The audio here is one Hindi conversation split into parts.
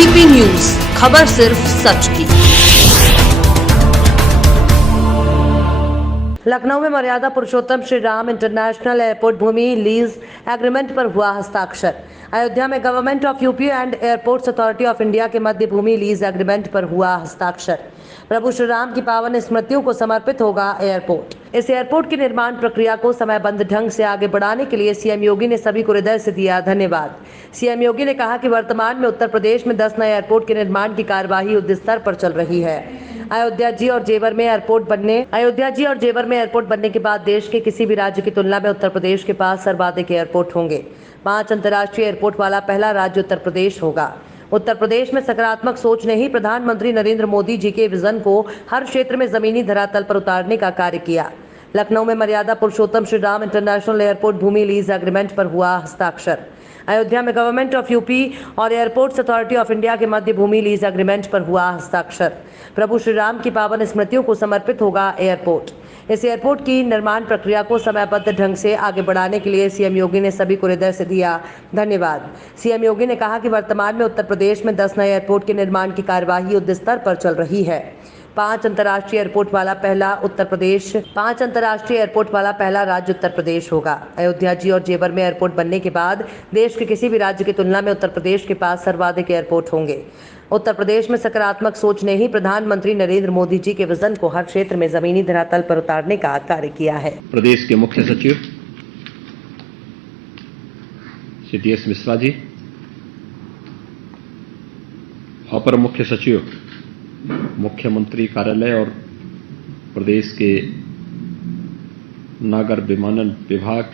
एबीपी न्यूज, खबर सिर्फ सच की। लखनऊ में मर्यादा पुरुषोत्तम श्री राम इंटरनेशनल एयरपोर्ट भूमि लीज एग्रीमेंट पर हुआ हस्ताक्षर। अयोध्या में government of UP and airports authority of India के मध्य भूमि लीज एग्रीमेंट पर हुआ हस्ताक्षर। प्रभु श्री राम की पावन स्मृतियों को समर्पित होगा एयरपोर्ट। इस एयरपोर्ट की निर्माण प्रक्रिया को समयबद्ध ढंग से आगे बढ़ाने के लिए सीएम योगी ने सभी को हृदय से दिया धन्यवाद। सीएम योगी ने कहा कि वर्तमान में उत्तर प्रदेश में 10 नए एयरपोर्ट के निर्माण की कार्यवाही युद्ध स्तर पर चल रही है। अयोध्या जी और जेवर में एयरपोर्ट बनने के बाद देश के किसी भी राज्य की तुलना में उत्तर प्रदेश के पास सर्वाधिक एयरपोर्ट होंगे। 5 अंतर्राष्ट्रीय एयरपोर्ट वाला पहला राज्य उत्तर प्रदेश होगा। उत्तर प्रदेश में सकारात्मक सोच ने ही प्रधानमंत्री नरेंद्र मोदी जी के विजन को हर क्षेत्र में जमीनी धरातल पर उतारने का कार्य किया। लखनऊ में मर्यादा पुरुषोत्तम श्री राम इंटरनेशनल एयरपोर्ट भूमि लीज एग्रीमेंट पर हुआ हस्ताक्षर। अयोध्या में गवर्नमेंट ऑफ यूपी और एयरपोर्ट्स अथॉरिटी ऑफ इंडिया के मध्य भूमि लीज एग्रीमेंट पर हुआ हस्ताक्षर। प्रभु श्री राम की पावन स्मृतियों को समर्पित होगा एयरपोर्ट। इस एयरपोर्ट की निर्माण प्रक्रिया को समयबद्ध ढंग से आगे बढ़ाने के लिए सीएम योगी ने सभी को हृदय से दिया धन्यवाद। सीएम योगी ने कहा कि वर्तमान में उत्तर प्रदेश में 10 नए एयरपोर्ट के निर्माण की कार्यवाही युद्ध स्तर पर चल रही है। 5 अंतर्राष्ट्रीय एयरपोर्ट वाला पहला राज्य उत्तर प्रदेश होगा। अयोध्या जी और जेवर में एयरपोर्ट बनने के बाद देश के किसी भी राज्य की तुलना में उत्तर प्रदेश के पास सर्वाधिक एयरपोर्ट होंगे। उत्तर प्रदेश में सकारात्मक सोच ने ही प्रधानमंत्री नरेंद्र मोदी जी के विजन को हर क्षेत्र में जमीनी धरातल पर उतारने का कार्य किया है। प्रदेश के मुख्य सचिव श्री टी.एस. मिश्रा जी, अपर मुख्य सचिव मुख्यमंत्री कार्यालय और प्रदेश के नागर विमानन विभाग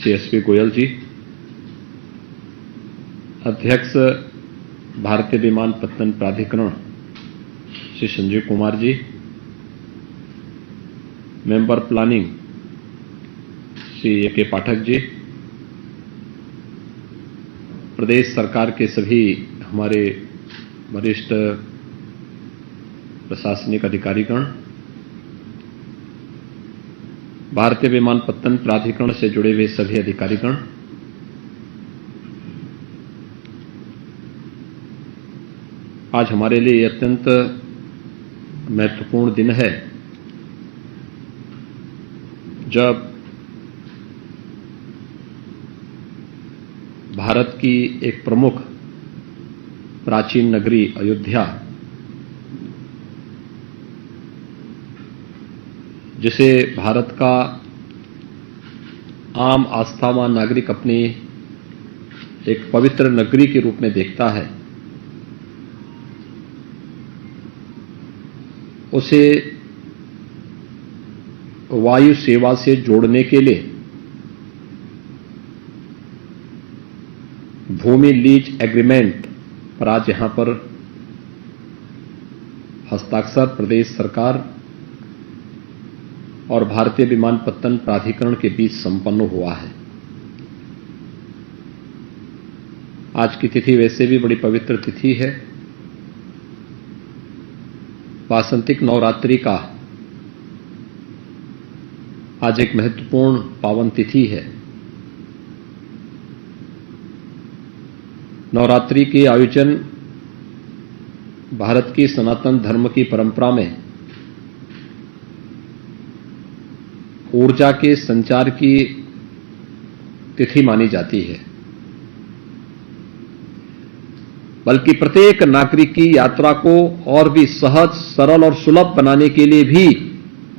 श्री एस.पी. गोयल जी, अध्यक्ष भारतीय विमानपत्तन प्राधिकरण Shri Sanjeev Kumar ji, member planning Shri A K. Pathak ji, प्रदेश सरकार के सभी हमारे वरिष्ठ प्रशासनिक अधिकारीगण, भारतीय विमानपत्तन प्राधिकरण से जुड़े हुए सभी अधिकारीगण, आज हमारे लिए अत्यंत महत्वपूर्ण दिन है जब भारत की एक प्रमुख प्राचीन नगरी अयोध्या, जिसे भारत का आम आस्थावान नागरिक अपनी एक पवित्र नगरी के रूप में देखता है, उसे वायु सेवा से जोड़ने के लिए भूमि लीज एग्रीमेंट पर आज यहां पर हस्ताक्षर प्रदेश सरकार और भारतीय विमानपत्तन प्राधिकरण के बीच संपन्न हुआ है। आज की तिथि वैसे भी बड़ी पवित्र तिथि है। वासंतिक नवरात्रि का आज एक महत्वपूर्ण पावन तिथि है। नवरात्रि के आयोजन भारत की सनातन धर्म की परंपरा में ऊर्जा के संचार की तिथि मानी जाती है, बल्कि प्रत्येक नागरिक की यात्रा को और भी सहज, सरल और सुलभ बनाने के लिए भी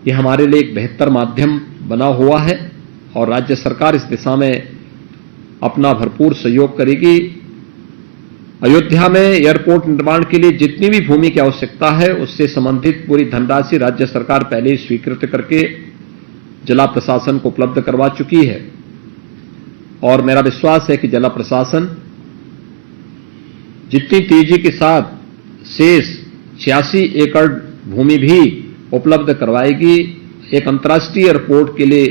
यह हमारे लिए एक बेहतर माध्यम बना हुआ है और राज्य सरकार इस दिशा में अपना भरपूर सहयोग करेगी। अयोध्या में एयरपोर्ट निर्माण के लिए जितनी भी भूमि की आवश्यकता है, उससे संबंधित पूरी धनराशि राज्य सरकार पहले ही स्वीकृत करके जिला प्रशासन को उपलब्ध करवा चुकी है और मेरा विश्वास है कि जिला प्रशासन जितनी तेजी के साथ शेष 86 एकड़ भूमि भी उपलब्ध करवाएगी। एक अंतर्राष्ट्रीय एयरपोर्ट के लिए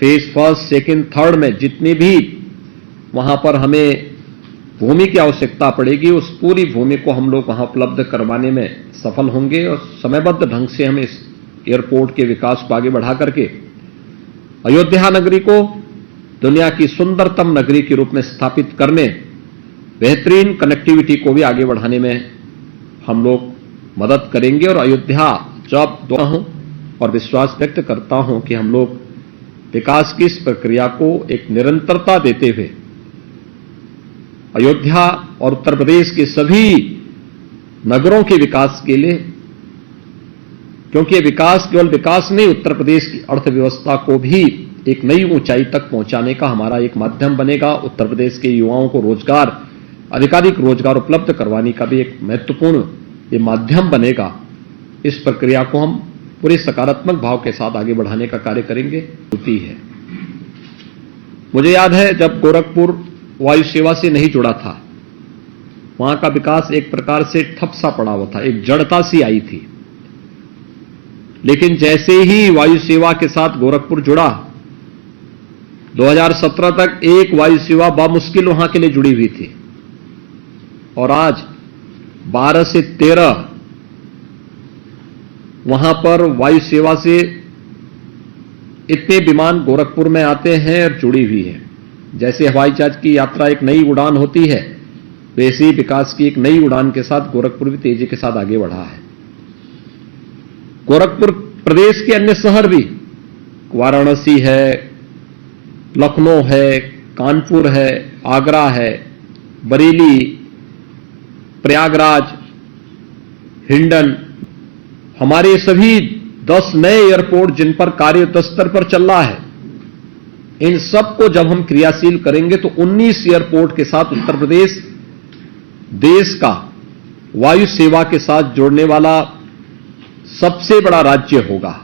फेज 1, 2, 3 में जितनी भी वहां पर हमें भूमि की आवश्यकता पड़ेगी, उस पूरी भूमि को हम लोग वहां उपलब्ध करवाने में सफल होंगे और समयबद्ध ढंग से हम इस एयरपोर्ट के विकास को आगे बढ़ा करके अयोध्या नगरी को दुनिया की सुंदरतम नगरी के रूप में स्थापित करने बेहतरीन कनेक्टिविटी को भी आगे बढ़ाने में हम लोग मदद करेंगे। और अयोध्या जब दुआ हूं और विश्वास व्यक्त करता हूं कि हम लोग विकास की इस प्रक्रिया को एक निरंतरता देते हुए अयोध्या और उत्तर प्रदेश के सभी नगरों के विकास के लिए, क्योंकि ये विकास केवल विकास नहीं, उत्तर प्रदेश की अर्थव्यवस्था को भी एक नई ऊंचाई तक पहुंचाने का हमारा एक माध्यम बनेगा। उत्तर प्रदेश के युवाओं को रोजगार, अधिकाधिक रोजगार उपलब्ध करवाने का भी एक महत्वपूर्ण ये माध्यम बनेगा। इस प्रक्रिया को हम पूरे सकारात्मक भाव के साथ आगे बढ़ाने का कार्य करेंगे। होती है, मुझे याद है जब गोरखपुर वायु सेवा से नहीं जुड़ा था, वहां का विकास एक प्रकार से ठप सा पड़ा हुआ था, एक जड़ता सी आई थी। लेकिन जैसे ही वायु सेवा के साथ गोरखपुर जुड़ा, 2017 तक एक वायु सेवा बामुश्किल वहां के लिए जुड़ी हुई थी, और आज 12 से 13 वहां पर वायु सेवा से इतने विमान गोरखपुर में आते हैं और जुड़ी हुई है। जैसे हवाई जहाज की यात्रा एक नई उड़ान होती है, वैसे ही विकास की एक नई उड़ान के साथ गोरखपुर भी तेजी के साथ आगे बढ़ा है। गोरखपुर प्रदेश के अन्य शहर भी, वाराणसी है, लखनऊ है, कानपुर है, आगरा है, बरेली, प्रयागराज, हिंडन, हमारे सभी 10 नए एयरपोर्ट जिन पर कार्य युद्ध स्तर पर चल रहा है, इन सब को जब हम क्रियाशील करेंगे तो 19 एयरपोर्ट के साथ उत्तर प्रदेश देश का वायु सेवा के साथ जोड़ने वाला सबसे बड़ा राज्य होगा।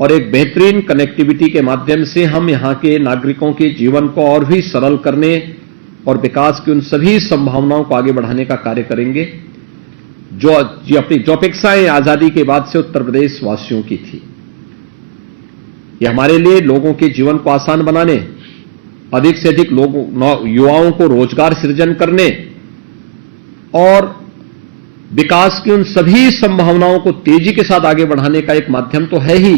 और एक बेहतरीन कनेक्टिविटी के माध्यम से हम यहां के नागरिकों के जीवन को और भी सरल करने और विकास की उन सभी संभावनाओं को आगे बढ़ाने का कार्य करेंगे जो अपेक्षाएं आजादी के बाद से उत्तर प्रदेश वासियों की थी। ये हमारे लिए लोगों के जीवन को आसान बनाने, अधिक से अधिक लोगों, युवाओं को रोजगार सृजन करने और विकास की उन सभी संभावनाओं को तेजी के साथ आगे बढ़ाने का एक माध्यम तो है ही,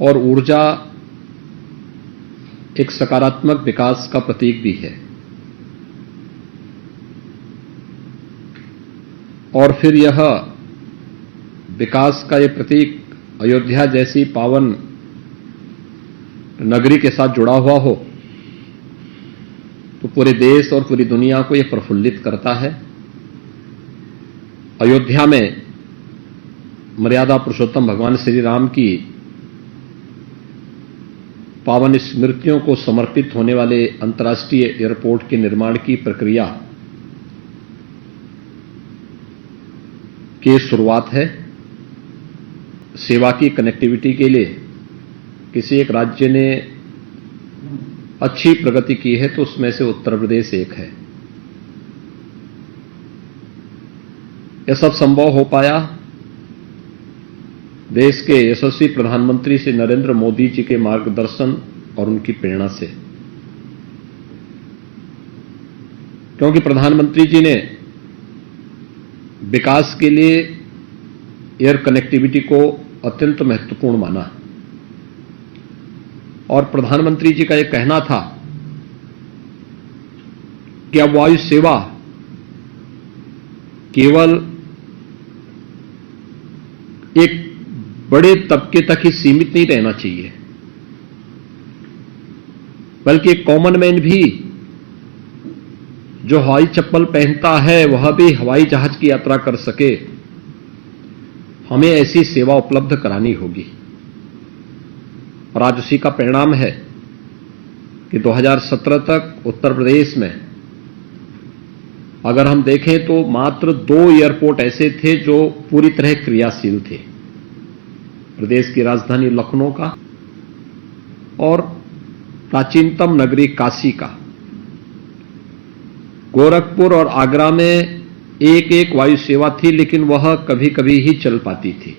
और ऊर्जा एक सकारात्मक विकास का प्रतीक भी है। और फिर यह विकास का यह प्रतीक अयोध्या जैसी पावन नगरी के साथ जुड़ा हुआ हो तो पूरे देश और पूरी दुनिया को यह प्रफुल्लित करता है। अयोध्या में मर्यादा पुरुषोत्तम भगवान श्री राम की पावन स्मृतियों को समर्पित होने वाले अंतर्राष्ट्रीय एयरपोर्ट के निर्माण की प्रक्रिया की शुरुआत है। सेवा की कनेक्टिविटी के लिए किसी एक राज्य ने अच्छी प्रगति की है तो उसमें से उत्तर प्रदेश एक है। यह सब संभव हो पाया देश के यशस्वी प्रधानमंत्री श्री नरेंद्र मोदी जी के मार्गदर्शन और उनकी प्रेरणा से, क्योंकि प्रधानमंत्री जी ने विकास के लिए एयर कनेक्टिविटी को अत्यंत महत्वपूर्ण माना। और प्रधानमंत्री जी का यह कहना था कि अब वायु सेवा केवल एक बड़े तबके तक ही सीमित नहीं रहना चाहिए, बल्कि एक कॉमन मैन भी जो हवाई चप्पल पहनता है वह भी हवाई जहाज की यात्रा कर सके, हमें ऐसी सेवा उपलब्ध करानी होगी। और आज उसी का परिणाम है कि 2017 तक उत्तर प्रदेश में अगर हम देखें तो मात्र 2 एयरपोर्ट ऐसे थे जो पूरी तरह क्रियाशील थे, प्रदेश की राजधानी लखनऊ का और प्राचीनतम नगरी काशी का। गोरखपुर और आगरा में एक एक वायु सेवा थी, लेकिन वह कभी कभी ही चल पाती थी।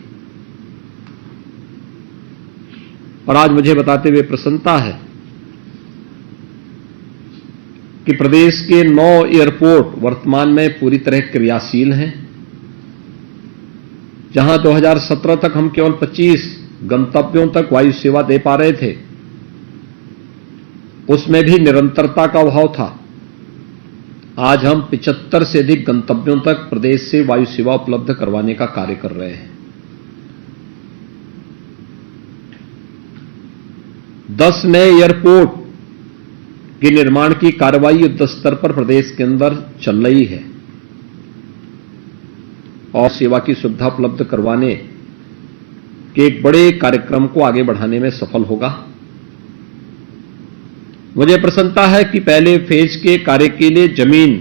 और आज मुझे बताते हुए प्रसन्नता है कि प्रदेश के 9 एयरपोर्ट वर्तमान में पूरी तरह क्रियाशील हैं। जहां 2017 तक हम केवल 25 गंतव्यों तक वायु सेवा दे पा रहे थे, उसमें भी निरंतरता का अभाव था। आज हम 75 से अधिक गंतव्यों तक प्रदेश से वायु सेवा उपलब्ध करवाने का कार्य कर रहे हैं। 10 नए एयरपोर्ट के निर्माण की कार्रवाई युद्ध स्तर पर प्रदेश के अंदर चल रही है और सेवा की सुविधा उपलब्ध करवाने के एक बड़े कार्यक्रम को आगे बढ़ाने में सफल होगा। मुझे प्रसन्नता है कि पहले फेज के कार्य के लिए जमीन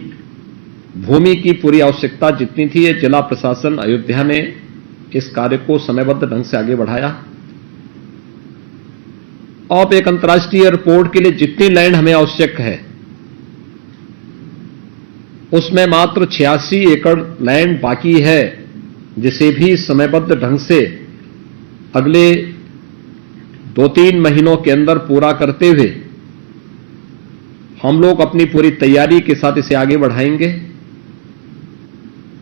भूमि की पूरी आवश्यकता जितनी थी, ये जिला प्रशासन अयोध्या ने इस कार्य को समयबद्ध ढंग से आगे बढ़ाया। अब एक अंतर्राष्ट्रीय एयरपोर्ट के लिए जितनी लैंड हमें आवश्यक है, उसमें मात्र 86 एकड़ लैंड बाकी है, जिसे भी समयबद्ध ढंग से अगले 2-3 महीनों के अंदर पूरा करते हुए हम लोग अपनी पूरी तैयारी के साथ इसे आगे बढ़ाएंगे।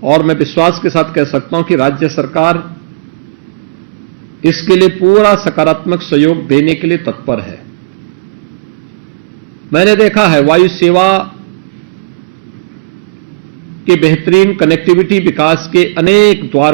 और मैं विश्वास के साथ कह सकता हूं कि राज्य सरकार इसके लिए पूरा सकारात्मक सहयोग देने के लिए तत्पर है। मैंने देखा है वायु सेवा के बेहतरीन कनेक्टिविटी विकास के अनेक द्वार